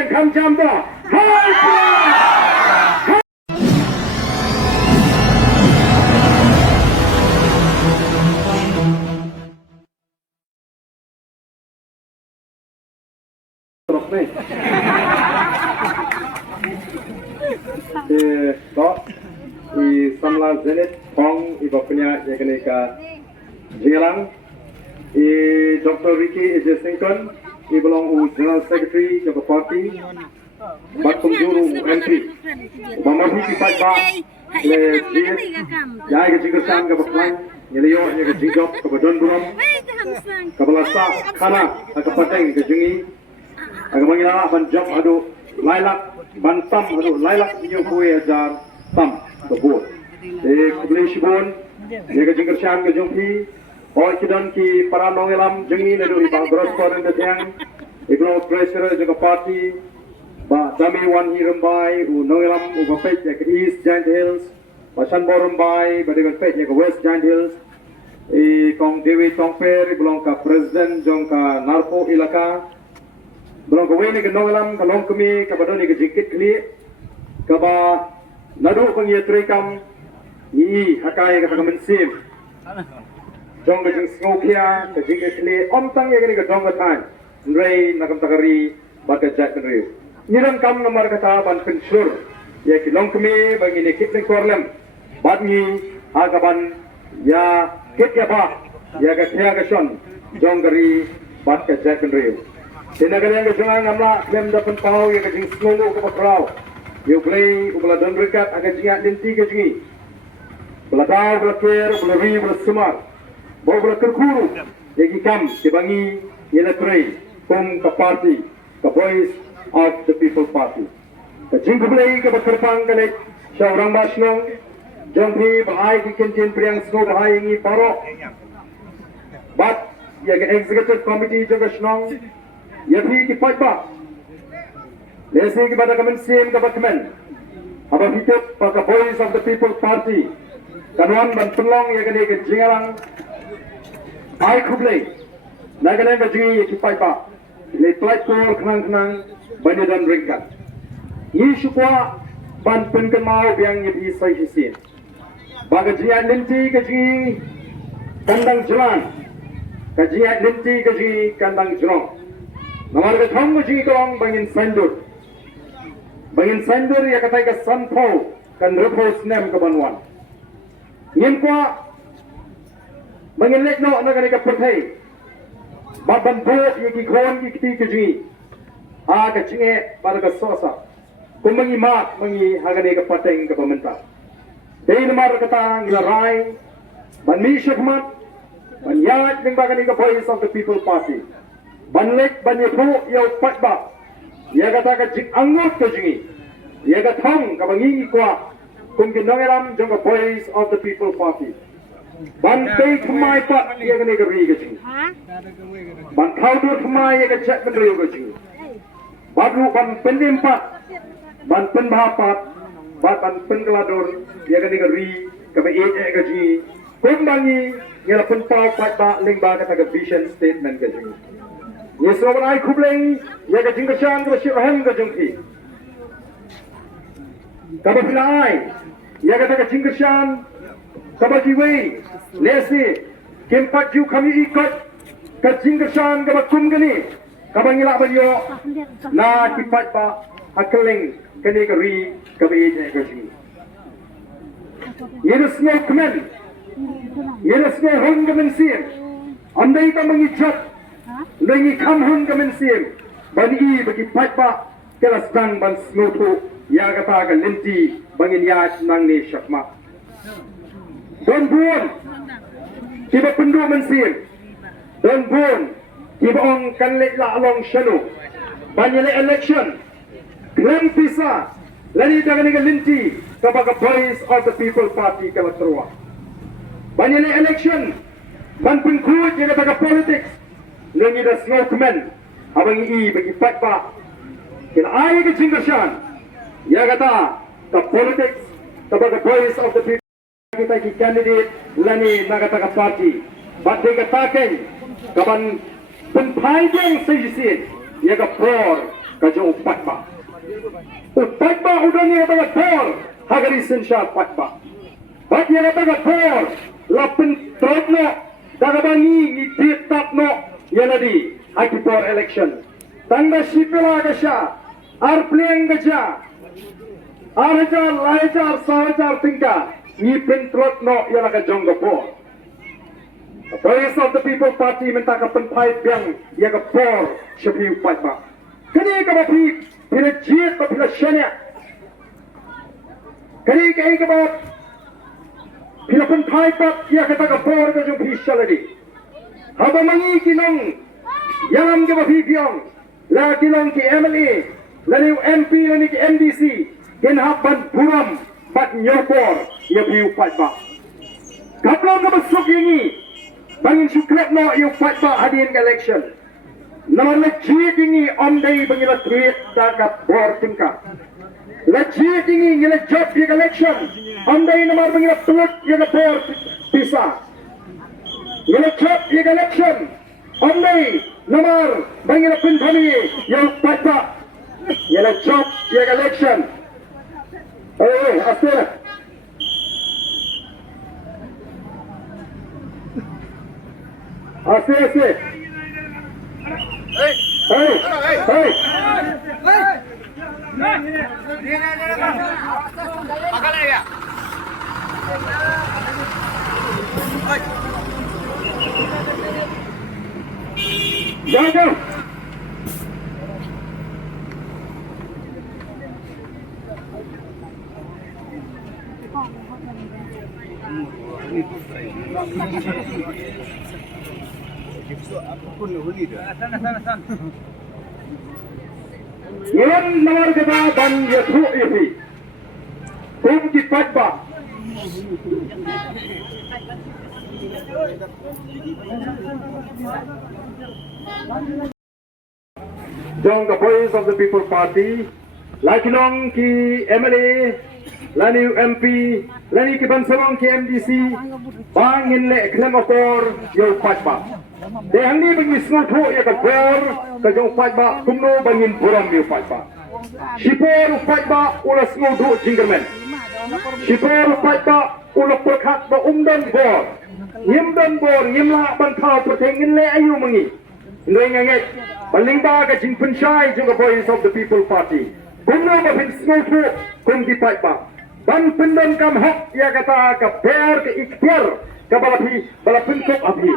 yang kamjam dah. Kok i samla zenit pong iba punya ya kene ka Jelang i Dr. Ricky Ejesington i belong u General Secretary of the party batum juru entry mama hi pai ba le ya ke jigasan ka baklan yelio ya ke jigop ka badon buram ka balasa khana ka pateng ke jungi aga mangila ban jam adu lailak ban tam adu lailak nyo kuwe ajar tam ke bot kubli shibon ya ke jigasan ke jungpi और किधर की परानोंगेलाम जंगी ने जो इबाग ब्रस्पॉर्न के ध्यान इग्नो प्रेशर जो पार्टी बा दमी वन ही रंबाई उ नोंगेलाम उ बपेट या के ईस्ट जाइंट हिल्स बशन बोरंबाई बड़े बपेट या के वेस्ट जाइंट हिल्स ए कॉन्ग देवी टोंगपेर बिलोंग का प्रेसिडेंट जों का नारपो इलाका बिलोंग का वेने के नोंगेलाम का लोंग कमी का बदोनी के जिकिट कली का बा नडु पंगे त्रिकम ई हकाय का कमेंसिम Jong ke jeng sngokia ke jeng esli om tang ye ke dong ke tan rei nakam takari bat jat kenriu niram kam nomor kata ban pensur ye ki long kemi bagi ne kit korlem bat ni ha ban ya kit ya ba ya ke thea ke son jong kari bat ke jat kenriu tinagala ke jong ngamla lem da pen pau ye ke jeng sngongo ke pakrau ye play ubla don rekat aga jinga linti ke jingi belata berker beleri bersumar bawa kerkuru yang ikam dibangi ialah tray pom ke parti ke voice of the people party ke jingkublai ke berkerpang ke lek seorang basnong jangpi bahai di kentin priang snow bahai ini paro bat ya ke executive committee juga senong ya phi ki pajba lesi ke pada kemensim ke bakmen apa hidup ke voice of the people party kanuan ban pelong ya ke jingalang ai kublai nagalan ka jingi ki pai pa le plait ko khnang khnang bani dan ringkat yi shukwa ban pen kan mau biang ye bi sai hisin baga jia lenti ka jingi kandang jalan ka jia lenti ka jingi kandang jrong namar ka thong ka jingi kolong bangin sandur ya katai ka sanpho kan repo snem ka banwan yin kwa mengelak no na ka perthai baban bo ye ki khon ki ti ke ji ha ka chinge par ka sosa kumangi ma mangi ha ga ne ka pateng ka pamenta dein mar ka tang la rai ban mi shukmat ban yat ning ba ka ne ka voice of the people party ban lek ban ye phu yo pat ba ye ka ta ka jing angot ka ji ye ka thong ka bangi kwa kum ki nongeram jong ka voice of the people party ban tei thmai pat ye ka ne ka ri ka chi ban thau du thmai ye ka chat ban ri ka chi badu ban pendim pat ban pen bha pat ban pen klador ye ka ne ka ri ka ba e ka chi kum bangi ye la pen pau pat ba ling ba ka ta ka vision statement ka chi ye so ban ai khubleng ye ka jing ka chan ka shi ham ka jung thi ka ba filai ye ka ta ka jing ka chan kabagi wei lesi kempat ju kami ikut ke jingkesan ke bakum gini kabangi la banyo na kipat ba hakeling kini keri kabi je ke sini yerusnya kemen yerusnya hon ke mensim andai ta mengijat lengi kam hon ke mensim bani bagi pat ba kelas dang ban snutu ya kata ke lenti bangin ya nang ni syakma Don buon, tiba pendu mensim. Don buon, tiba ong kan lek la along shanu. Banyak election, klem pisa, lani jangan dengan linti kepada voice of the people party kalau terua. Banyak election, ban pengkut yang kepada politics, lani dah snowman, abang i bagi pat ba. Kena air ke cinggasan, ya kata the politics kepada voice of the people. Kita ki candidate lani nagata party badhe ka taken kaban pen phai jeng sejisin ye ka por kajong patba. Patba udangnya kata por, hagari sensya patba. Bat yang kata por, lapin trotno, dagabangi ni tietapno, yanadi, haki por election. Tangga sipela gasya, arpleng gasya, arhajar, lahajar, sahajar tingka, ni pintrotno yanaka jongga por. The Voice of the People Party minta ka penpai biang ya ka por shapiu patba. Kani ka bapi pila jiet ba pila shanya. Kani ka ba pila penpai pat ya ka ta por ka jong pi shaladi. Haba mangi kinong yalam ka bapi biang la kinong ki MLA la ni MP la ni ki MDC kin haban buram bat nyopor ya piu patba. Kaplong ka basuk ini bangin sukret no you fight ba hadirin election. Naman legit ini omday bangila tweet dagat bor tingka. Legit ini ngila job di election. Omday namar bangila tulut yung bor pisa. Ngila job di election. Omday namar bangila pinpani yung fight ba. Ngila job di election. Oh, asal. Asik. Hey. Jaga. Yan nawar kita ban yathu ihi. Kum ki patba. Jong the Voice of the People Party, lakinong ki MLA, lani MP, lani ki bansalong ki MDC, bangin le klem akor yo patba. De hangni bagi snotho ya ka bor ka jong patba kumno bangin buram yo patba. Shipor patba ula snotho jingermen. Shipor patba ula perkhat ba umdan bor. Yimdan bor yimla ban thau pertengin le ayu mangi. Ndoi nganget balingba ka jing penshai jong the Voice of the People Party. Kumno ba bin snotho kum di patba. Ban pendan kam hak ya kata ka ber ke ikhtiar ka balapin kop abhi.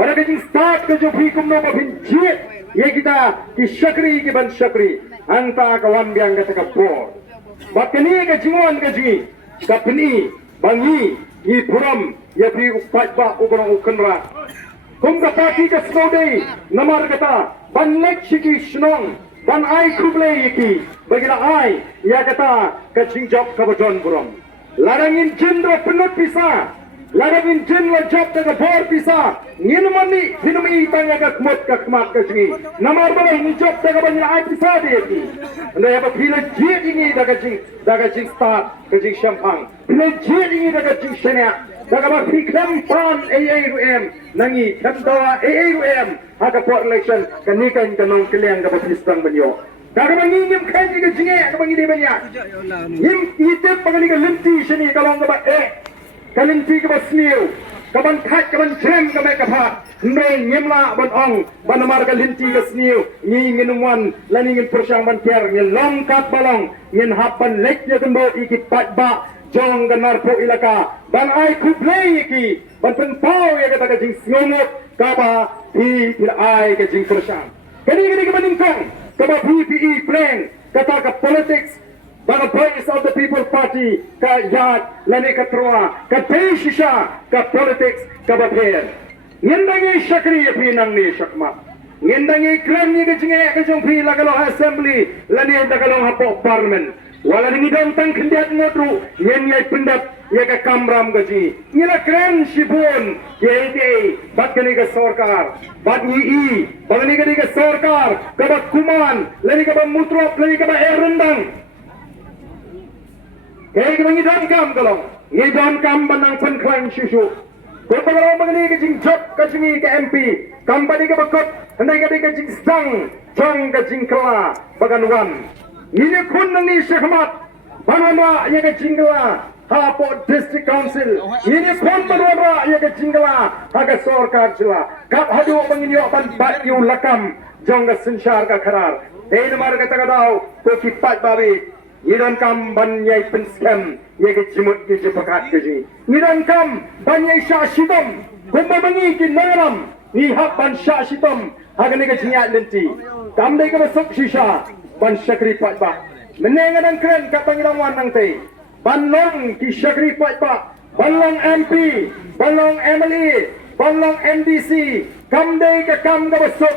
Pada kecing start ke jo bhi kumno ba bin jiet ye kita ki shakri ki ban shakri anta kawan biang kata ka por bakani ka jingon ka jingi kapni bangi ni puram ye bhi upat ba ugrong ukenra kum ka parti ka snodei namar kata ban lek shiki shnong ban ai kuble yiki bagila ai ya kata ka jingjok ka bodon puram larangin jindro penut pisa larangin jin la job daga bor pisa ngin mani hinumi tanya ka kmot ka kmat ka singi namar ba ni job daga banya ai pisa de ki anda ya ba phila je dingi daga jing start ka jing champagne phila je dingi daga jing shenya daga ba phikam pan AAUM nangi khamdawa AAUM haka for election kanikan kanong kileng ka ba pistang banyo daga bangi ngim khaji ka jinge ka bangi de banya ngim itep pagani ka limti shini kalong ka ba kalinti ka ba sniu kaban khat kaban chem ka ba kapha ndoi nyemla ban ong ban mar ka linti ka sniu ngi nginwan lani ngin persang ban pier ngin long kat balong ngin hapan lek ya tembo iki patba jong ganar po ilaka ban ai kuplay iki ban pen pau ya kata ka jing snomot ka ba hi pil ai ka jing persang kani ka baningkong ka ba PPE playing kata ka politics Bana Voice of the People Party ka yad lani ka troa ka shisha ka politics ka bapher ngendangi shakri pinang ni shakma ngendangi kran ni ka jinge ka jong phi lagalo assembly lani da kalong hapo parliament wala ni dong tang khindiat ngotru ngen yai pendat ye ka kamram gaji ngila kran shibun ye bat kani ka sarkar bat ni bagani ka sarkar ka bat kuman lani ka ba mutrop lani ka ba erendang kaya kita ngidon kam kalong, ngidon kam banang penklang susu. Kau pengalong mengenai kecing job kecing ke MP, kampani ka bakot handai ka jing stang jang ka jing kala bagan wan ini kun nang ni syahmat banama ya ka jingla hapo district council ini kun banama ya ka jingla haga sarkar jila kap hadu manginyo ban bat yu lakam jang ka sinshar ka karar ei namar ka tagadau ko kipat babi Niran kam banyai penskem ye ke jimut ke jepakat ke ji niran kam banyai sha shitom kumba bangi ki naram ni hak ban sha shitom hagane ke jinya lenti kam dei ke masuk shisha ban shakri pat ba menengan ang kren ka pangirang wan nang te banlong ki shakri pat ba banlong MP banlong MLA banlong MDC kam dei ke kam ke masuk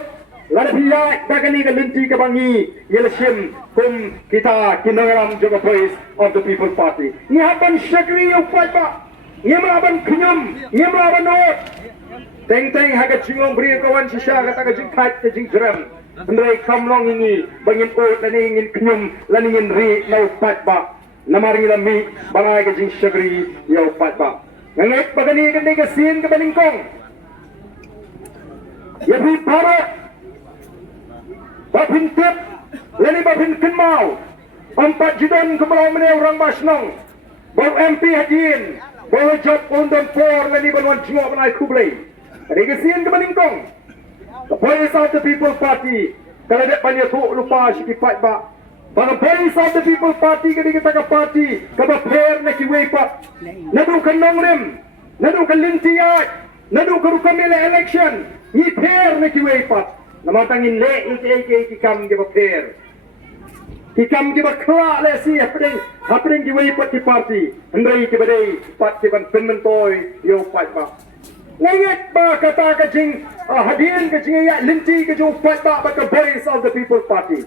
Ladapia kagani ka linti ka bangi yelashim kum kita kinangaram juga voice of the people party. Ni haban shakri yung fight ba? Ni malaban kunyum, ni malaban noot. Teng haga jingong beri kawan sisya kata ka jing kait ka jing jeram. Andai kamlong ini bangin oot lani ingin kunyum lani ingin ri na fight ba? Namaring lami bangay ka jing shakri yung fight ba? Ngangit pagani ka ka sin ka balingkong. Yabi para Bapin tip, lani bapin kenmau, 4 judan kebelau meneu orang basnong, bau MP hadin, bau job undang for lani banuan jingok benai kublai. Ada kesian kebalingkong. The voice of the people party, kalau ada banyak tu lupa sikit fight ba. Bang voice of the people party kada kita ka party, kaba fair na kiway pa. Nadu kan nongrim, nadu kan lintiyat, nadu kan rukamila election, ni fair na kiway pa. Namatangin le iki kam ke baper ikam ke bakla le si hapring ke wei pati party andai ke badai pat ke ban penmentoy yo pat ba nayet ba kata ka jing hadin ke jing ya linti ke jo pat ba the voice of the people party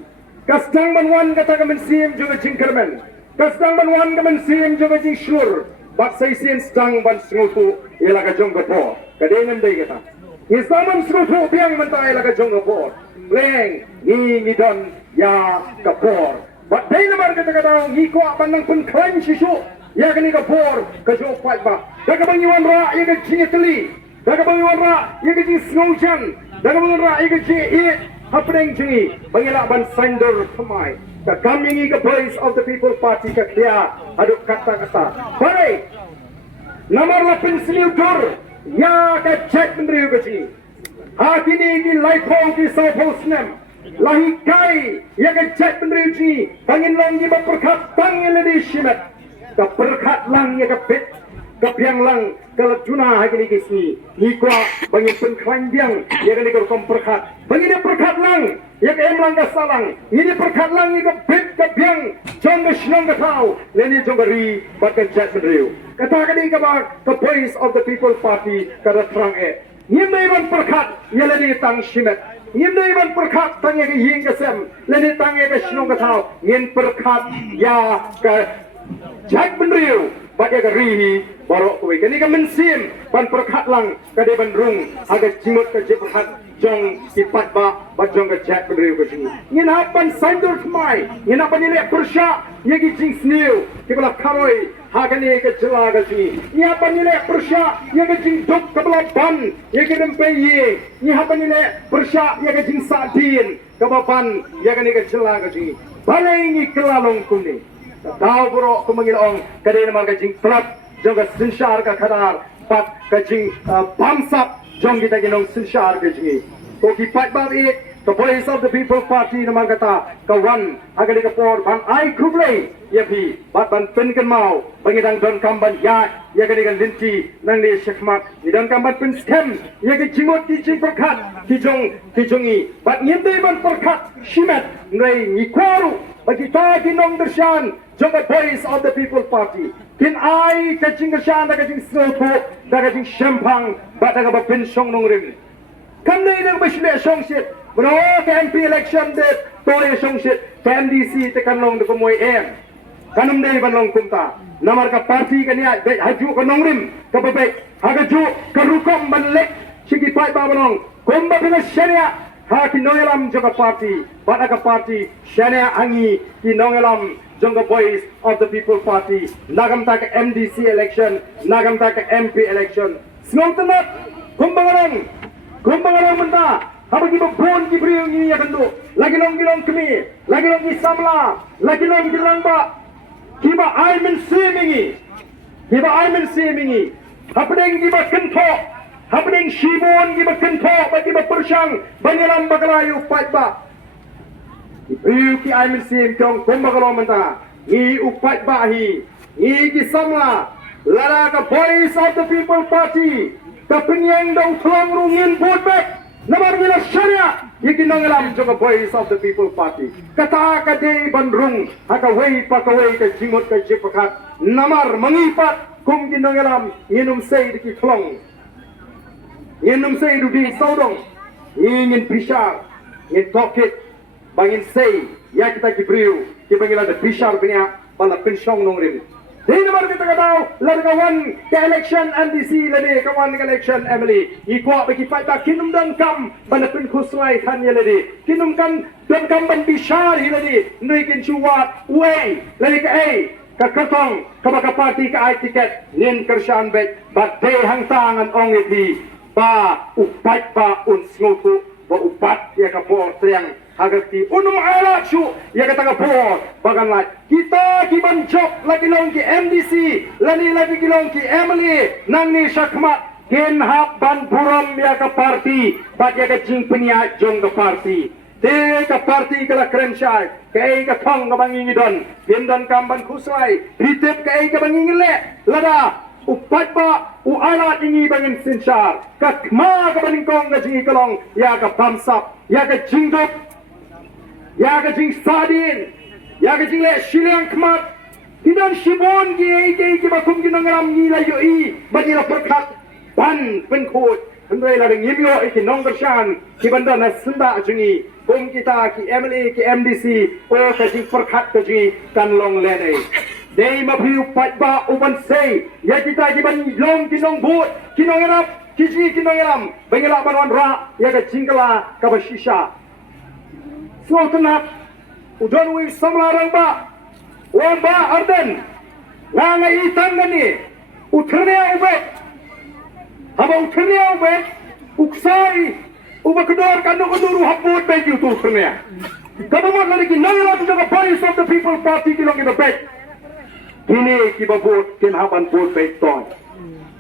kasdang banwan kata ka mensim juga jing kermen kasdang banwan ka mensim juga jing sure bat sai sin stang ban sngutu ila ka jong gapo kadengan dai kata Isaman suruh biang mentai laga jong kapor, leng ni don ya kapor. But day namar kata kata ni ko abang pun klan sisu ya kini kapor kajo fight ba. Daga bangiwan ra ya ke jingi teli, daga bangiwan ra ya ke jingi snowjan, daga bangiwan ra ya ke jingi happening jingi bangila ban sender semai. The coming ke voice of the people party ke dia aduk kata-kata. Baik, namar lapin seliudur. Ya ka cek menteri besi. Hakini di laipong di South Snem. Lahi kai ya ka cek menteri besi. Bangin lang di berkat bangin di shimet. Ka berkat lang ya ka pit. Ka piang lang ka juna hakini kisni. Ni kwa bangin penklan biang ya ka ni ka kom berkat. Bangin di berkat lang ya ka emlang ka salang. Ni berkat lang ya ka pit ka piang jong ka shnong ka tau. Leni jong ka ri batkan cek menteri. Katakan ini kepada the voice of the people party kada terang Nyimna iban perkat yelani tang shimet. Nyimna iban perkat tang yang ying kesem. Lani tang yang kesnong ketau. Nyin perkat ya ke jak benriu. Bagai ke rihi barok kuwi. Kini ke mensim ban perkat lang kada bandrung agak jimut ke jepat jong ipat ba bajong ke jak benriu ke sini. Nyin hapan sandur kemai. Nyin hapan nilai persya yagi jing sniu. Kibala karoi Hakani ke jela ke sini. Ni apa nilai persya yang ke jing duk ke belapan yang ke rempeyi. Ni apa nilai persya yang ke jing sadin ke bapan yang ke jela ke sini. Balai ni kelalong kuni. Tahu buruk kemengilong kadai nama ke jing plat jong ke sinshar ke kadar pat ke jing bamsap jong kita ginong sinshar ke sini. Ko kipat babi the voice of the people party nama kata kawan agak dikepor ban ai kublai ya pi bat ban penkan mau bangidang don kamban ya kadikan linti nang di syekmat di don kamban pen scam ya ke jimot di jing perkat di jongi bat nyembe ban perkat shimet ngai ni kwaru bagi ta ginong dershan jong the voice of the people party kin ai ke jing dershan da ke jing sopo da ke jing shempang bat da ke pen song nong rim kan nei nang bashle song shit Bro, ke MP election det, Tory Shongshit, ke MDC tekan long de komoy Kanum dei ban long kumta. Namar ka parti ka niya, haju ka nongrim, ka babek, hagaju ka rukom ban lek, sigi pai ba banong. Kumba pina syania, ha ki nongelam joka party, bata ka party, syania angi ki nongelam jonga voice of the people party. Nagam ta ka MDC election, nagam ta ka MP election. Snong tanat, kumba banong. Kumbangarang menta, haba kiba bon kibriyo ngi yakandu. Lagi long gilong kemi, lagi long isamla, lagi long girangba. Kiba aimin simingi, kiba aimin simingi. Hapdeng kiba kento, hapdeng shibon kiba kento, ba kiba persyang, banyalam bagalayu paitba. Ibriyo ki aimin sim kyong kumbangarang menta, ngi upat bahi, ngi kisamla, lara ka Voice of the People Party. Kapenyang daw tulang rungin bootback namar gila syariah yikinangalam juga Voice of the People Party kata kade bandrung haka wei pakawei ka jingot ka jipakat namar mengipat kum ginangalam nginum sei di tulang nginum sei di saudong ingin bishar ngin tokit bangin sei ya kita kibriu kibangila de bishar binya bala pensyong nongrim. Di nomor kita kataw, largawan ke election NDC ladi, kawan ke election Emily. Ikuak bagi pada kinum dan kam, pada penkuslai tanya ladi. Kinum kan dan kam ban bishar ladi. Nuikin cuat, way, ladi ke ke kertong, ke baka parti ke ai tiket, nin kersyaan bet, bat de hang tangan ongit di, ba upat ba un sngotu, ba upat ya kapor triang. Agar ti unum alat su ya kata kapor bagan lat kita kiban job lagi long ki MDC lagi kilong ki Emily nang ni syakmat ken hap ban buram ya ka parti bat ya ka jing penia jong ka parti te ka parti kala krensyai kai ka thong ka bangingi don pindan kamban khusai hitep kai ka bangingi le lada upat ba u alat ingi bangin sinchar ka ma ka baningkong ka jingi kalong ya ka pamsap ya ka jingdop ya kajing sadin, ya kajing le shiliang kemat, tidak shibon ki bakum ki nangram ni la yoi, bagi la perkat ban penkut, andai la deng yimyo iki nonggershan ki banda na senda jengi, kum kita ki MLA ki MDC, o kajing perkat kajing kan long lene. Dei ma piu pat ba uban sei, ya kita ki ban long ki nong but, ki nongerap, ki nongeram, bangila banwan ra, ya kajing kala kabashisha. So tenap udon wi samlarang ba wan ba arden nga itan gani utrnya ubet haba utrnya ubet uksai ubakdor kanu kuduru hapot begi utrnya kabamot lagi nangiram jaga Voice of the People Party kilong ina bet kini kibabot kinhaban bot bet ton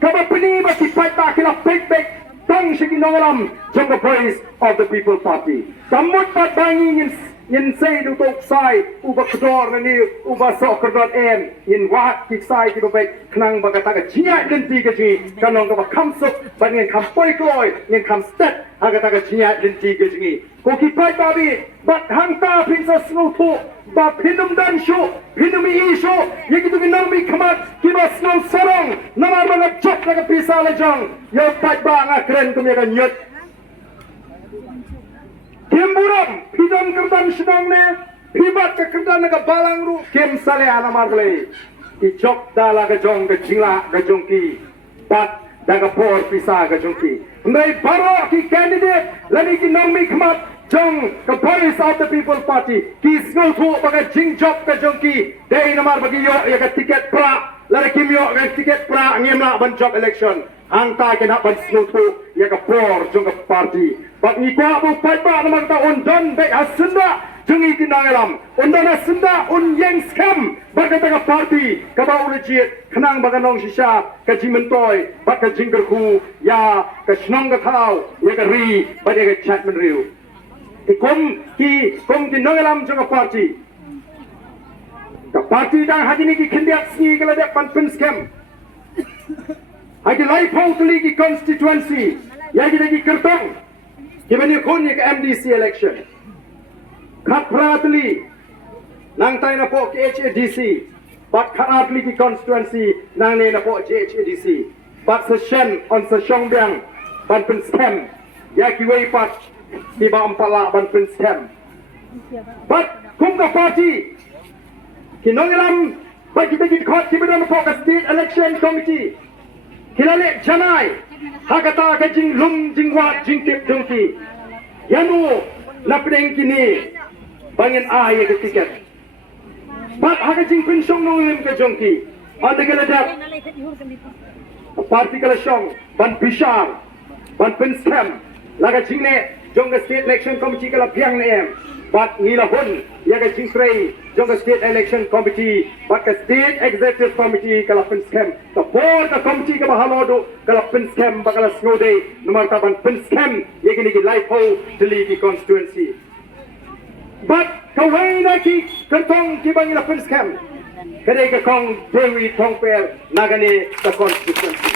kabapini ba si pata kila bet tang sige nangalam jaga Voice of the People Party kamut pat bangin yin say do tok sai uba kdor ni uba soccer dot en yin wat ki sai ki bek knang ba kata ka jia den ti ka ji kanong ka ba kam sup ba ngin kam poi kloi ngin kam stet ha kata ka jia den ti ka ji ko ki pai ba bi bat hang ta pin sa snu thu ba pinum dan shu pinum i shu ye ki tu ki nang mi kamat ki ba snu sarong namar ba na chok na ka pisa la jong yo pai ba nga kren ku me ka nyut Kimburam, pidan kerdan sedang ne, pibat ke kerdan ke balang ru, kim sale ala marle, icok dala ke jong ke jingla ke jongki, bat daga por pisa ke jongki. Ndai baro ki candidate, lagi ki nongmi kmat jong ke Voice of the People Party, ki snow tu baga jing job ke jongki, day namar bagi yo ya ke tiket pra, lagi kim yo ke tiket pra ngemla ban job election. Angta kena ban snow tu ya ke por jong ke party. Bak ni kwa bu pai ba namang ta undan bek asunda jengi kinangalam undan asunda un yang scam berkata ke parti ke bau legit kenang baganong shisha ke jimentoy bak ke jinggerku ya ke snong ke kau ya ke ri bak ke chat menriu kum kinangalam jong ke parti dang haji ni ki kendiat sni ke ladek pan pen scam haji lai pau tuli ki constituency ya ki kertong Given you kon ke MDC election, kat pratli, nang tay na po ki HADC, but karatli ki constituency nang ne na po HADC, but sa Shen on sa Xiongbiang ban pen scam, ya ki wei pat di ba ampala ban pen scam. But kum ka party, kinongilam bagi bagi kot ki bedan po ka state election committee, kilale janai. Hakata ka jing lum jing wat jing tip jongki yanu lapdeng kini bangin aye ke tiket pat haka jing pensong nongim ke jongki ande kala dat parti kala shong ban bishar ban pensam laga jingne jongga state election committee kala piang ne bat ngila hun yaga jingkrei jongga state election committee bat ka state executive committee kala pen scam the board the committee ka bahalodo kala pen scam bakala snode nomor taban pen scam yegi ni life ho dili ki constituency but kawai na ki kertong ki bangila pen scam kadai ka kong dewi tongper nagane the constituency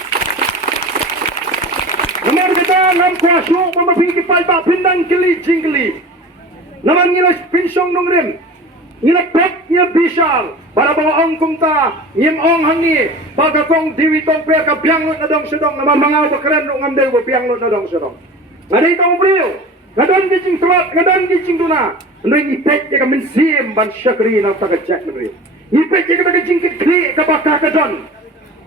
nomor kita ngam kuasyo pamapiki palpa pindang kili jingli naman ngila pinsyong nungrim ngila pek ngila bishal para bawa ong kumta ngim ong hangi baga kong diwi tong per ka bianglot na dong sedong naman mangaw bakren no ngam dewa bianglot na dong sedong ngadai tong brio ngadan gijing tulat ngadan gijing duna nring ipek ya ka minsim ban syakri na taga jack nri ipek ya ka taga jingkit kli ka baka ka don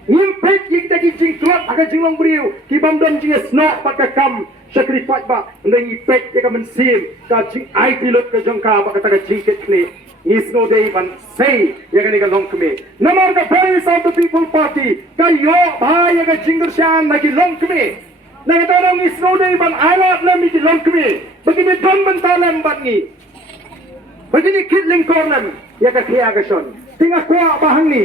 Impet yik taki jing tuat aga jing long beriu ki bam don jing snok pakai kam syakri pat ba ndeng ipet ya ka mensim ka jing ai pilot ka jongka ba kata ka jing kli is no day ban say ya ka ni ka long kme namar ka voice of the people party ka yo ba ya ka jing shan lagi long kme na ka dong is no day ban alat na mi ki long kme begini don bentalam bat ni begini kitling kornam ya ka khia ka shon tinga kwa bahang ni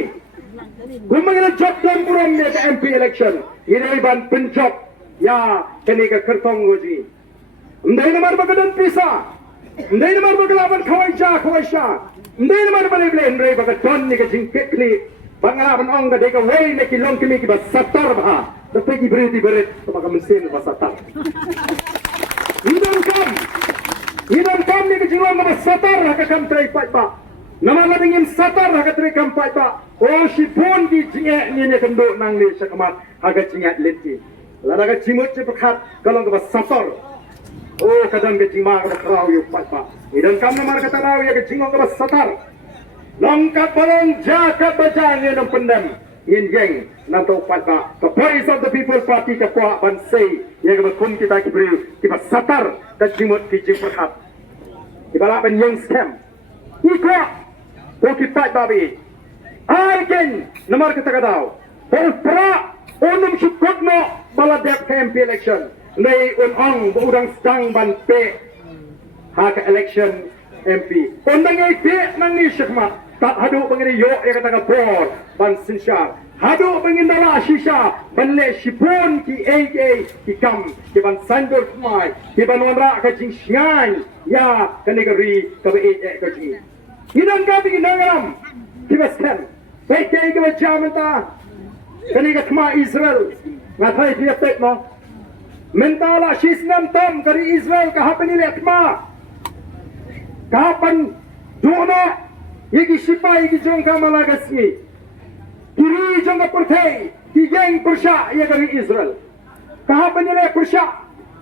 Kumangina job dan buram ni ke MP election. Ini ban penjob ya kini ke kertong goji. Ndai namar bagadan pisa. Ndai namar bagalaban khawai sha. Ndai namar balai ndai bagadon ni ke jingkit kli. Bangalaban ong ga deka wei ni ki long kimi ki bas satar bah. Tapi ki beriti berit sama ka mesin bas satar. Idon kam ni ke jinglang bas satar ka kam trai pat ba. Nama ladingin satar haga terekam pai ba. Oh si pun di jingat ni ne kendo nang ni sakamat haga jingat lenti. Lada ga jimut je berkat kalau ke satar. Oh kadang ke jima ke kerau yu pai ba. Idan kam namar kata rau ya ke jingong ke satar. Longkat balong jakat bajang ni nang pendam. Yin yang nang tau pai ba. The voice of the people party ke puak ban say. Ya ke berkum kita ki beriu. Kita satar ke jimut ki jing berkat. Kita lapan yang scam. Ikut Pokipat babi. Aiken nomor kita kadau. Polpra onum syukut no baladek MP election. Nei unong budang stang ban pe hak election MP. Ondang ai pe nang ni syakma. Tak hadu pengini yo ya kata kapor ban sinsyar. Hadu pengindara shisha ban le shipon ki AJ ki kam ki ban sandur mai ki ban wanra ka jing shngan ya ka negeri ka be AJ ka jing. Idang kami ginagaram kibaskan baik kaya ke jaman ta kani ka kma Israel ngatai dia pek no mentala shisnam tam kari Israel ka hapen ile kma kapan dono yegi sipai yegi jongka malagasni kiri jongka pertai ki geng persya ya kari Israel ka hapen ile persya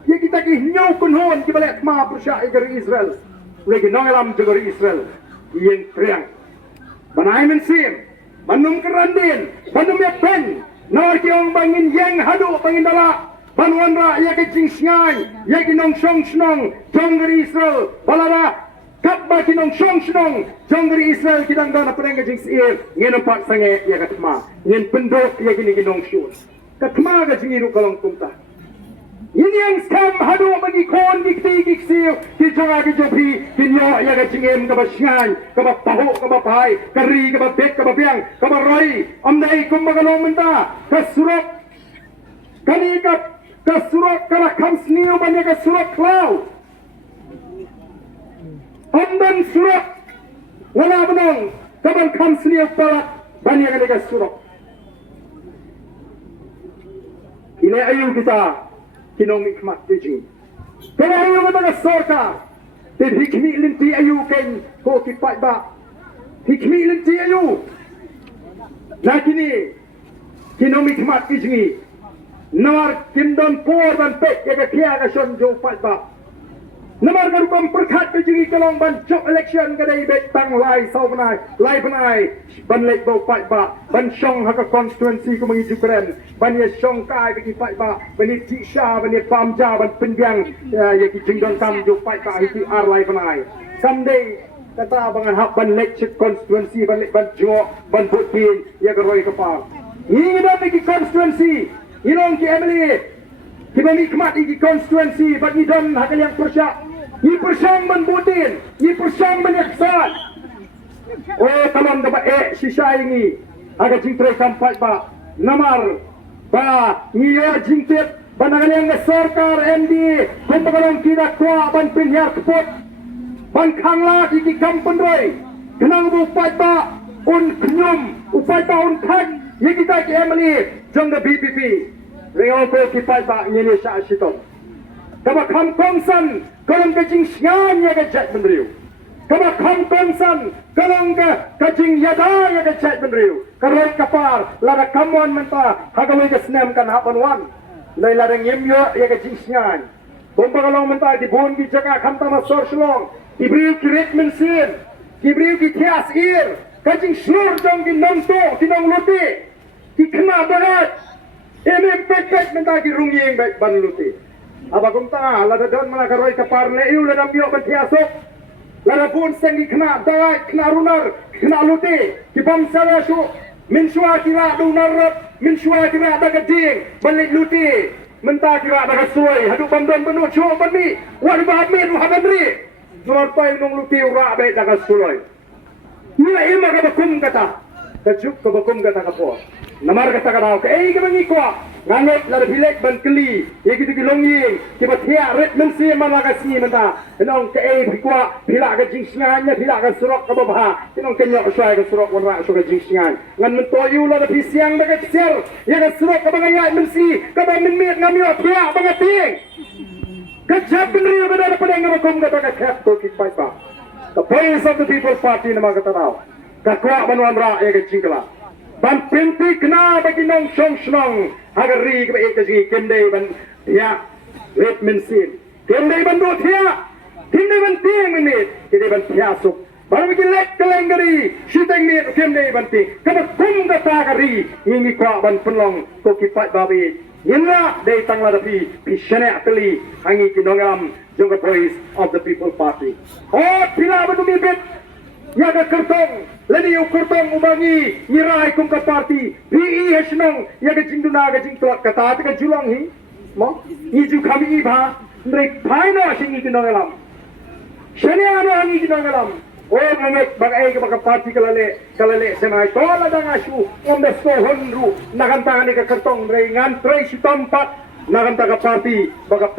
yegi taki nyau kunhon ki balik kma persya ya kari Israel lagi nongalam jogari Israel yang kriang banai mensim banum kerandin banum ya pen nor kiong bangin yang hadu bangin dala banwan ra ya ke jing sngai ya ki nong song snong jonggri Israel balala kat ba ki nong song snong jonggri Israel kidang dana pereng jing sir ngin pak sange ya katma ngin pendok ya ki nong shun katma ga jing iru kalong tumta ini yang scam hadu bagi kon dikti diksiu ki jonga ki jopi ki nyo ya ga jingem ka basyan ka ba paho ka ba pai ka ri ka ba bek ka ba biang ka ba roi amdai kum ba galong menta ka surok kani ka surok ka kham sniu banya ka surok klau amdan surok wala benong ka ban kham sniu palat banya ka surok ini ayu kita kinong hikmat dijing. Kaya ayu mo mga sorka. Then hikmi linti ayu ken ko kipat ba. Hikmi linti ayu. Lagi ni kinong hikmat dijing. Nawar kindon por dan pek ya kia ka son jo pat ba. Namar ka rupang perkat dijing kalong ban job election kadai bet tang lai sau panai lai panai ban lek bau pat ba ban syong haka constituency ko mangi jukren ban ye syong kai ki pat ba ban ni tisha ban ni pamja ban penbiang ya ki jingdon kam jo pat ba ki ar lai panai someday kata bangan hak ban lek constituency ban lek ban jo ban putin ya ka roi ka pa ni da ki constituency inong ki Emily Kita nikmat igi konstituensi bagi dan hakal yang persyak. Ni persang menbutin, ni persang menyeksan. Oh tamam dapat sisa ini. Agak jingtrai sampai pak namar ba niya jingtit banangan yang sarkar MD kumpagalong tidak kuat ban pinhyar kepot ban khangla igi kampenroi kenang upai pa un knyum upai pa un khat ye kita ke MLA jong the BPP reol ko kipai pa ngene sa sitom kaba kham kongsan kolong kajing sngan ya gajat benriu kaba kham kongsan kolong kajing yada ya gajat benriu karoi kapar lara kamon menta hagawi ka snam kan hapanwan lai lara ngimyo ya gajing sngan kumpagalong menta di bon gi jaga khamta ma sor shlong ibriu kiret mensin ibriu ki thias ir kajing slur jong gi nongto tinong luti ki khna barat pek menta ki rungyeng baik ban luti abakum ta lada don mana karoi kapar le iu lada myo ban thiasok lada bon sengi khna dai khna runar khna luti ki bam sala shu min shwa kira dunar min shwa kira daga ding balik luti menta kira daga suai hadu bam don benu shu ban mi wa ba mi du hadan ri zuar pai nong luti ura baik daga suai ni ima ka bakum kata kajuk ka bakum kata ka po namar kata ka daw ka ka bangi ko ngangot la bilek ban kli ye gitu ki longi ki ba thia ret men si man la ka si menta nong ka ko pila ka jing sngan ya pila ka surok ka ba tinong kenyo swai ka surok wan ra so ka jing sngan ngan men to yu la bi siang da ka ser ye ka surok ka ba ngai men si ka ba men met ngam yo thia ba ka ting ka jab ben ri ba da pa deng ba kom ka ta ka khap to ki pai pa the praise of the People's Party nama kata tau kakwa banwan ra ye ka jingkala ban pinti kena bagi nong song snong agar ri ke ek ji kende ban ya red mensin kende ban do thia kende ban tiang menit kende ban thia suk baru bagi lek kelengari shiteng ni kende ban ti kaba kum kata kari ini kwa ban penlong ko kipat babi Yenla day tangla dapi pishane akali hangi kinongam jonga praise of the People Party. Oh pila ba dumibit yaga kertong leni ukurtong ubangi nyirai kum ka party PE hasnong yaga jingduna ga jingtlat kata ta julang hi mo ni ju khami ba ndrek phaino singi kinongalam shane ano hangi kinongalam oh mamet bagai ke baka party kalale senai tola dang asu omda sto honru nakanta ni ka kertong ndrei ngan trei sitompat nakanta ka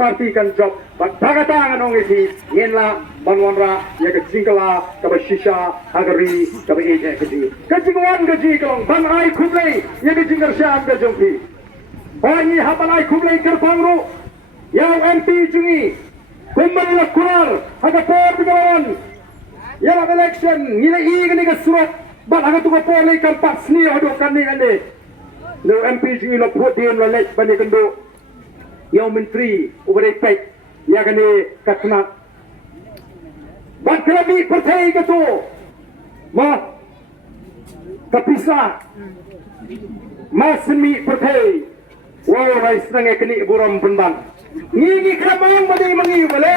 party kan job bagata nganong isi yenla banwanra ya ka jingkala ka bashisha agari ka ba eje ka ji ka jingwan ka ji kalong ban ai khublei ya ka jingar syam ka jongpi pani habalai khublei kerpangru ya MP jungi kumbal la kurar haga por bigawan ya election nila igani ka surat ban haga tu ka por lei kan pat sni hadu kan ni kan de no MP jungi la protein la lek bani kendo ya menteri ubare pek ya kani katna ban kami partai ka tu ma kapisa masmi partai wow rai senang kini buram penban ngi kramang bade mangi bale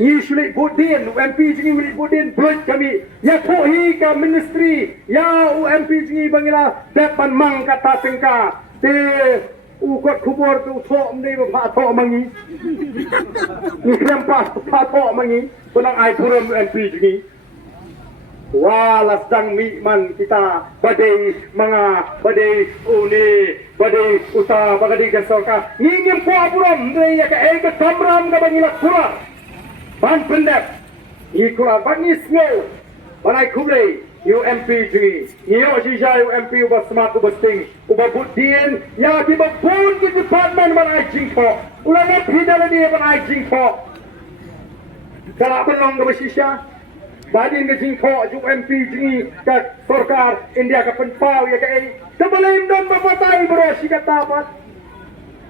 ni sulit bodin UMP jingi sulit bodin buat kami ya pohi ka ministry ya UMP jingi bangila depan mang kata tengka te ukot kubur tu thok mdei ba thok mangi ni krempas thok mangi punang ai puram UMP jingi wala sedang mikman kita badai uni badai uta bagadi kesorka ngingim po apuram dei ya ka ega kamram ka bangila kura ban pendep ni kura bani snow banai kublei UMP ji yo jija UMP uba smart uba sting uba budin ya ki ba pun ki department banai jingko ulama pidala dia banai jingko kala penong ka basisya badin ke jingko UMP jingi ka sarkar India ka penpau ya ka ai tabalim don bapatai berosi ka tapat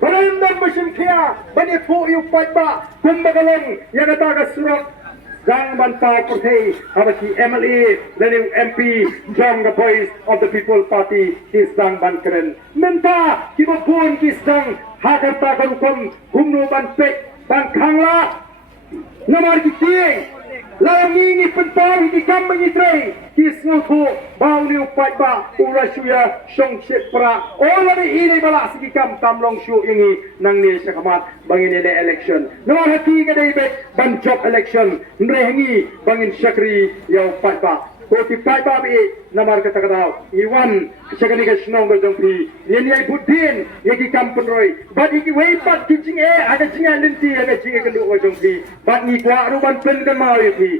balim don masimkia bani po yu patba kumbagalong ya ka taga surat gang bantau pertai habasi MLA dan MP jong the voice of the People Party kisang bankeren menta kiba pun kisang hakarta karukom humno ban pek ban khangla namar ki ting la ngi pentang ki kam ngi trai ki snutu bau ni upai ba ura shuya shong shit pra ola ni ini bala sigi kam tam long shu ingi nang ni sakamat bangin ile election no hati ka dai be ban job election nrehengi bangin shakri ya upai ba ko ti pai ba bi namar ka takadau iwan shakani ka shnong go jong pi yen yai budin ye ki kam penroi bat iki wei pat ki jing aga jinga linti aga jinga ka lu go jong pi bat ni kwa ru ban pen kan mau ye pi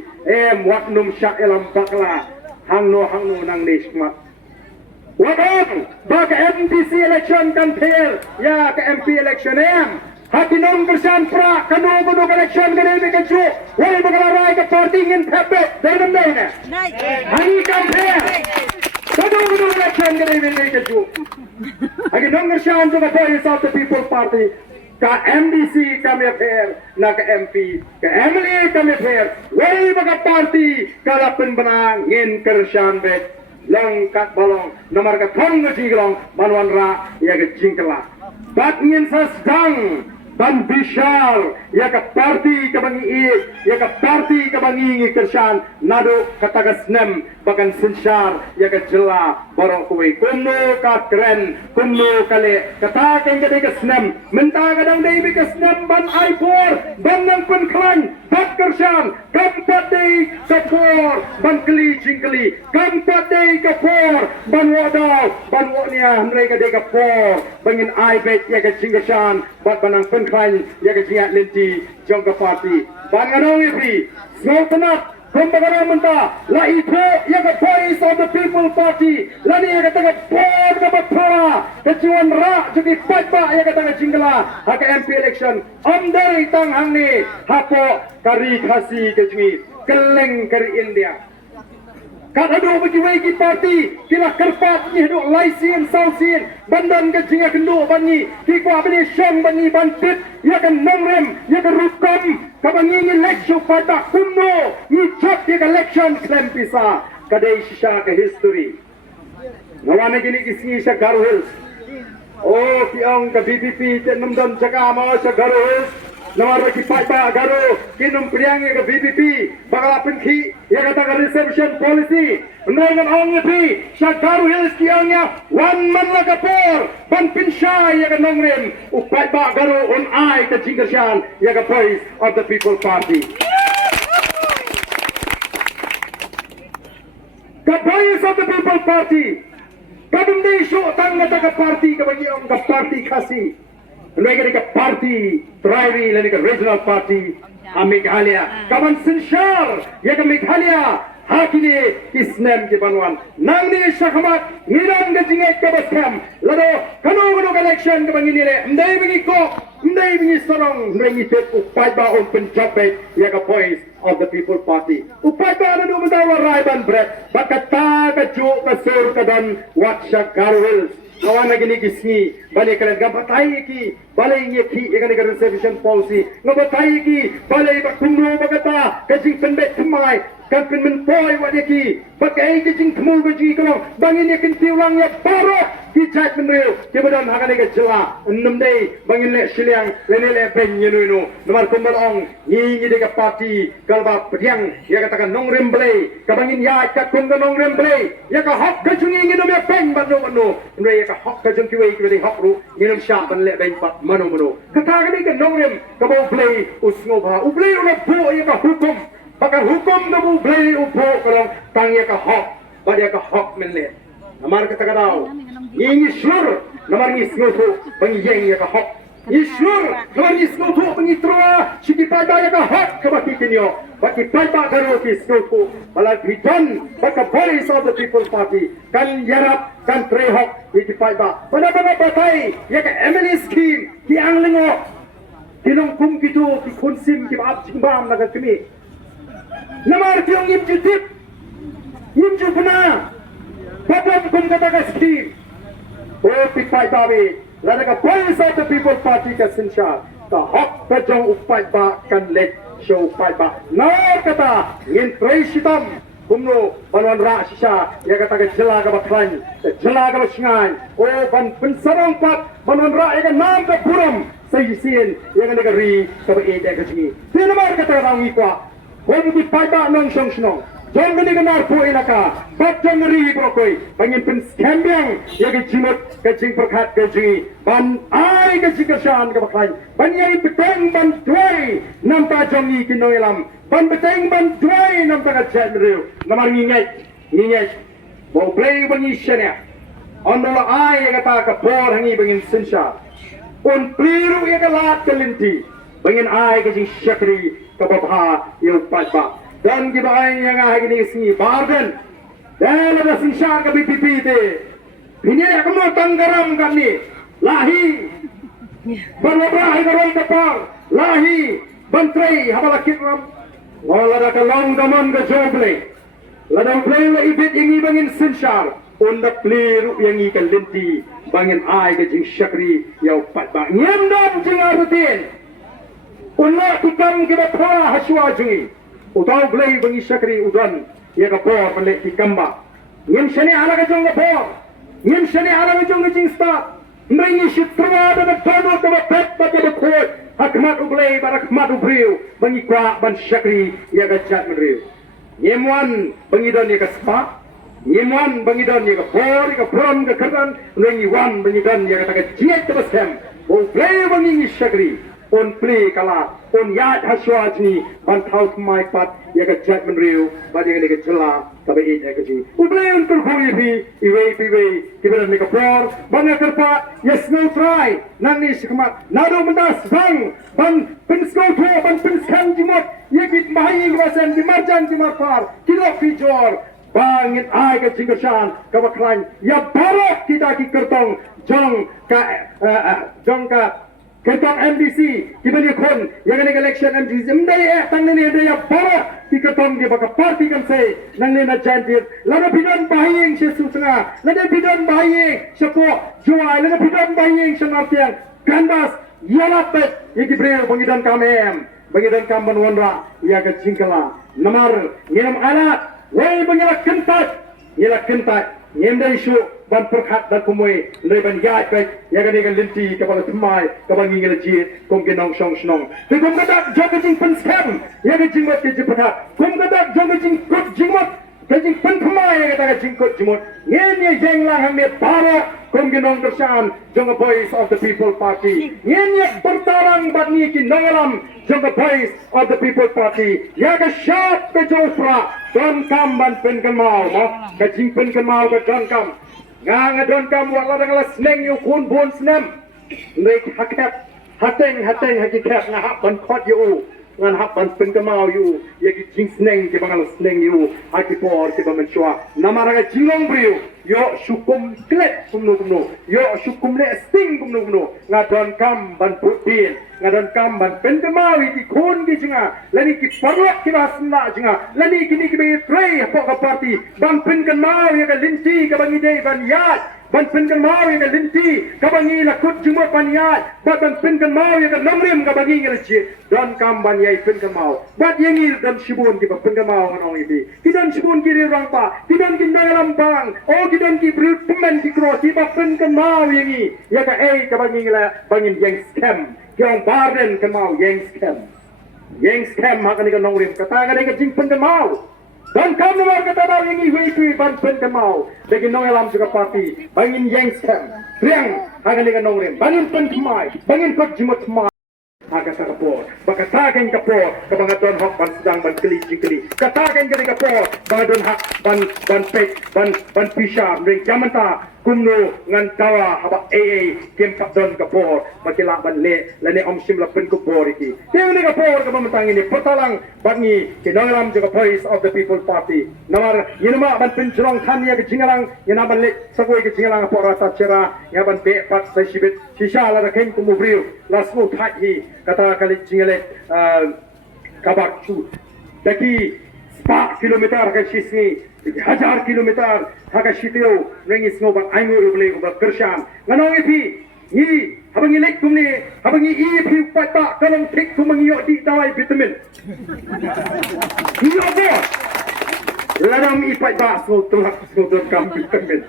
wat num syak elam bakla hang no nang ni smat wadon ba ka MPC election kan pher ya ka MP election hati nong kersan pra kanu kudu election gede be kecu wei bagara rai ka party ngin phepe dalam dai na hani kan pher kanu kudu election gede be kecu hati nong kersan to ka Voice of the People Party ka MDC kami affair na ka MP ka MLA kami affair wei baga party kala penbenang ngin kersan be lang kat balong nomor ka thong jigrong manwan ra ya ga jingkla bat ngin sasdang ban bishar ya ka party ka bangi ya ka party ka bangi kersan nado katagas nem bagan sinshar ya ka jela borong kuwi kumno ka kren kumno kale kata keng ka snem menta ka dang dei ka snem ban i4 ban nang pun klan bat kersan kampat dei ka por ban kli jingkli kampat dei ka por ban wadaw ban wonia mrei ka dei ka por bangin ai bet ya ka jingkersan bat banang pun klan ya ka jingat linti jong ka party ban ngadong ipi snowtanap kumbagara menta la ito ya ka Voice of the People Party la ni ya ka taga por ka batara ka jiwan ra jugi patba ya ka taga jingla ha ka MP election amdai tang hangni hapo kari khasi ka jui keleng kari India kat adu bagi wegi party kila kerpat ni hadu laisin sausin bandan ke jinga kendu bangi ki kwa bani syang bangi bantit ya kan nongrem ya kan rukam ka bangi ni lekshu pada kunno ni chak ya kan election klem pisa kadai shisha ka history nawana gini kisi sha Garo Hills oh ki ang ka BBP tenamdam jaga ma sha Garo Hills nomor ki paiba Garo kinum priang ya ka BBP bagala penki ya kata ka reception policy nongan ong pi sha Garo Hills ki angya one man la ka por ban pinsha ya ka nongrem upai ba Garo on ai ka jingkershan ya ka Voice of the People Party ka Voice of the People Party kadung dei sho tang ka party ka bagi ong ka party khasi mereka ni parti Tribal ni regional party Meghalaya kawan sinshar ya ke Meghalaya hakini kisnem ke banwan nang ni syahmat ngilang ke jinget ke baskam lado kanu election ke bangini le ndai bagi ko ndai bagi sorong ndai tet upai ba on pencapai ya ke Voice of the People Party upai ba anu mendawa raiban bread bakata ka ju ka sur ka dan watsha Garo Hills kawan lagi ni kisni balik kalian gabatai ki balai ye ki ekan ekan reservation policy ngabatai ki balai ba kumno bagata kajing penbet semai kan pen menpoi wa ye ki pakai kajing kemul baji kalau bangin ye kentiulang ya baro ki chat menreu ke badan hakan ke jela enam dei bangin le siliang le ben yenuinu nomor kumbal ong ni de ka party kalba pediang ya katakan nong remblei ka bangin ya ka kumga nong remblei ya ka hok ka jungi ngi no me pen banu re ka hok ka jung kiwei ki hok ru ngi sha ban le ben pat manu kata ka ni ka nong rem ka bo blei usngo ba u blei una bo ya ka hukum bakal hukum na bo blei u bo ka tang ya ka hok ba ya ka hok men le namar kata ka daw ini sure namar ni snoto bang yeng ya ka hok ni sure namar ni snoto bang itroa siki pada ya ka hok ka baki kinyo baki pada Garo ki snoto bala bidan baka Voice of the People Party kan yarap kan trehok iki pada pada batai ya ka MLA scheme ki anglingo kinong kum kitu ki konsim ki baap jingbam na ka kami namar ki ong imjutip imjupna Bapak kum kata ka scheme oh pipai babi lada ka Voice of the People Party ka sinshar ta hok ka jong upai ba kan let show upai ba na kata ngin trei sitam kumno banwan ra shisha ya kata ka jela ka baklan jela ka singai oh ban pensarong pat banwan ra ya ka nam ka puram sai sin ya ka negeri ka ba ede ka jingi tinamar kata ka ngi kwa Hong di paiba nong song snong. Jong gani ganar po inaka. Bat jong ri brokoi. Bangin pen skembiang ya ke jimut ke jing perkat ke jingi. Ban ai ke jikershan ke baklai. Ban yai beteng ban duai nampa jongi kinong ilam. Ban beteng ban duai nampa ka jan riu. Namar ngingai. Bo play bangi shenya. Ondola ai ya kata ka por hangi bangin sinsha. Un pliru ya ke lat ke linti. Bangin ai ke jing syakri ke babha ya paiba. Dan kita yang hari ini sini barden, dan ada sinsar ke BPP itu, ini aku mau tanggaram kami, lahi, berlebihan keroi kapal, lahi, bantrai, habalah kitram, walau ada kalong daman ke joble, ladang play le ibit yang bangin sinsar, unda play yang ikan linti, bangin ai ke jing syakri, yau pat bang, nyamdam jing arutin, unda tikam kita pernah haswa jungi. Utau belai bangi syakri udan ya ka por pandai tikamba ngem shani ala ka jong ka por ngem shani ala ka jong ka jing sta nringi shitra da tono ka pet ba ka khot hakmat ublai barakmat ubriu bangi kwa ban syakri ya ka chat mriu ngem bangi don ya ka spa ngem bangi don ya ka por ka pron ka khadan nringi wan bangi don ya ka jiet ka basem o play bangi syakri on play kala on yat haswajni ban thaus mai pat ya ka chat man riu ba ya ka jela ka ba e ka ji u play on tur khoi bi iwe kibara ne ka por ban ya terpa yes no try nan ni sikmat nado mendas bang ban pinsko tho ban pinskan jimot ye git mai wasan di marjan di marpar kilo pijor bangit ai ka jingashan ka baklan ya barok kita ki kertong jong ka Kertong MDC, kibali kon, yang ini election MDC, mendaya tang ni mendaya bara, di kertong dia baka parti kan say, nang ni na jantir, lada pidan bahayeng siya susanga, lada pidan bahayeng siya po, jual, lada pidan bahayeng siya nartiang, kandas, yalapet, yang dibril, bangidan kam banwandra, ya ka jingkala, namar, nginam alat, way bangilak kentat, ngem isu ban perkhat dan kumui ban yat kai ya ga negal linti ka bal tmai ka bang ngel ji kom ke nong song snong te kom ga dak jog jing pen scam ya ga jing mat ke ji patha kom ga dak jog jing kot jing mat ke jing pen tmai ya ga jing kot jimot ngem ye jeng lang ham me para kom ke nong tersan jong voice of the people party ngem ye bertarang bat ni ki nongalam jong voice of the people party ya ga sharp ke jofra don kam ban pen kan mau ka jing pen kan mau ka don kam nga don kam wala dang sneng yu kun bun snem ndai hakap hateng hakikap nga hap ban khot yu ngan hap ban pen kamau yu ye ki jing sneng ke bangal sneng yu hakipor ke ban chwa namara ga jingong briu yo shukum klet kumno yo shukum le sting kumno nga don kam ban putin nga don kam ban pen kamau ki kun ki jinga lani ki parwak ki basna jinga lani ki be trei po ka party ban pen kamau ye ga linti ka bangi dei ban yat ban pen kamau ye ga linti ka bangi la kut jingmo pan yat ban pen kamau ye ga namrim ka bangi ngel chi don kam ban ye pen kamau bat yengi dan shibun ki pen kamau nong ibi ki don shibun ki rang pa ki don ki nalam bang o ki don ki brut pemen ki kro ki pen kamau yengi ya ka ka bangi la bangin yang scam yang barden kamau yang scam ha ka ni ka nongrim kata ka ni ka jing pen kamau dan kamu mau kata dah ini WP ban pen kamau lagi nong alam juga parti bangin yang scam riang akan ni ka nongrim bangin pen kamai bangin kot jimot kamai aga sa kapor bakatagan kapor kabangaton hok ban sedang ban keli katagan jadi kapor bangadon hak ban pek ban pisha ring jamanta kumno ngan tawa haba kem kapdon kapor bakila ban le lani om sim la pen kapor iki yang ni kapor kabamantang ini pertalang bangi kinongalam juga voice of the people party namar yinama ban penjolong than ya jingalang yana ban le sagoi ke jingalang apor rata cera ya ban be pat sa shibit shisha la ken kumubriu lasmo thai kata kali jingale kabak chu daki 4 kilometer ka shisni 1000 kilometer haka shitio rengis ngobak aingo uble ngobak kershan nganong ipi ni habang ilek kumni habang ipi pata kalong tik kumang yo di tawai vitamin yo bo ladam ipai ba so tulak so dot kam vitamin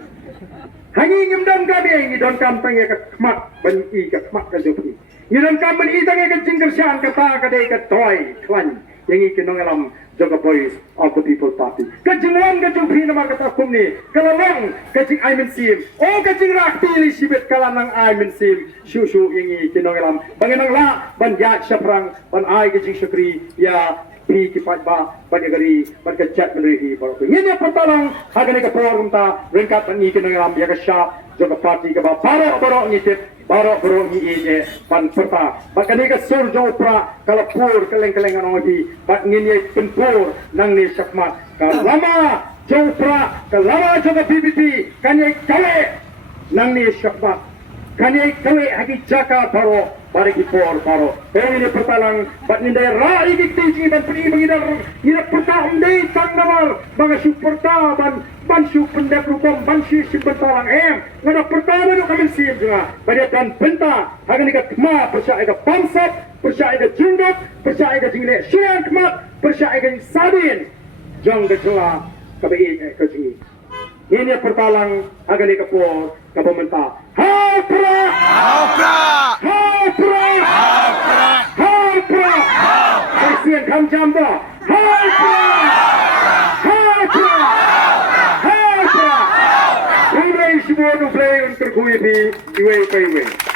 hangi ngimdan gabe ngi don kam tangi ka khmat ban i ka khmat ka jopi ni don kam ban i tangi ka jingkershan ka ta ka dei ka toy klan yang ikinong alam jaga voice of the people party. Kajingan kajung pinama katakum ni kalamang kajing Aimin Sim. O kajing rakpili sibet kalanang Aimin Sim. Shushu yang ikinong alam. Banginang la banjat syaprang ban ai kajing syukri ya pi kipat ba banegari berkecet menerihi baru. Ini pertolong hagan ke forum ta ringkat bangi ikinong alam ya kasya jaga party ke ba baro ngitip baro ni ije pan perta bakani ka surjo pra kala pur keleng anodi bak ngini penpur nang ni syakmat kalama jopra kalama juga BBP kanye kale nang ni syakmat kanye kale hagi jaka baro bari kipor baro ini pertalang bak nindai rai dikti ban peni bangidar ina perta umdei tang nawal banga superta ban syuk pendak rupam ban syuk pertalang ngana pertama no kami siap juga pada dan benta hagan ikat kema percaya ikat pansap percaya ikat jinggat percaya ikat jingle syian kemat percaya ikat sadin jang gejala kabai kejing ini pertalang hagan ikat por kabamenta hapra persian kam jamba hapra Play untuk kui di iwe.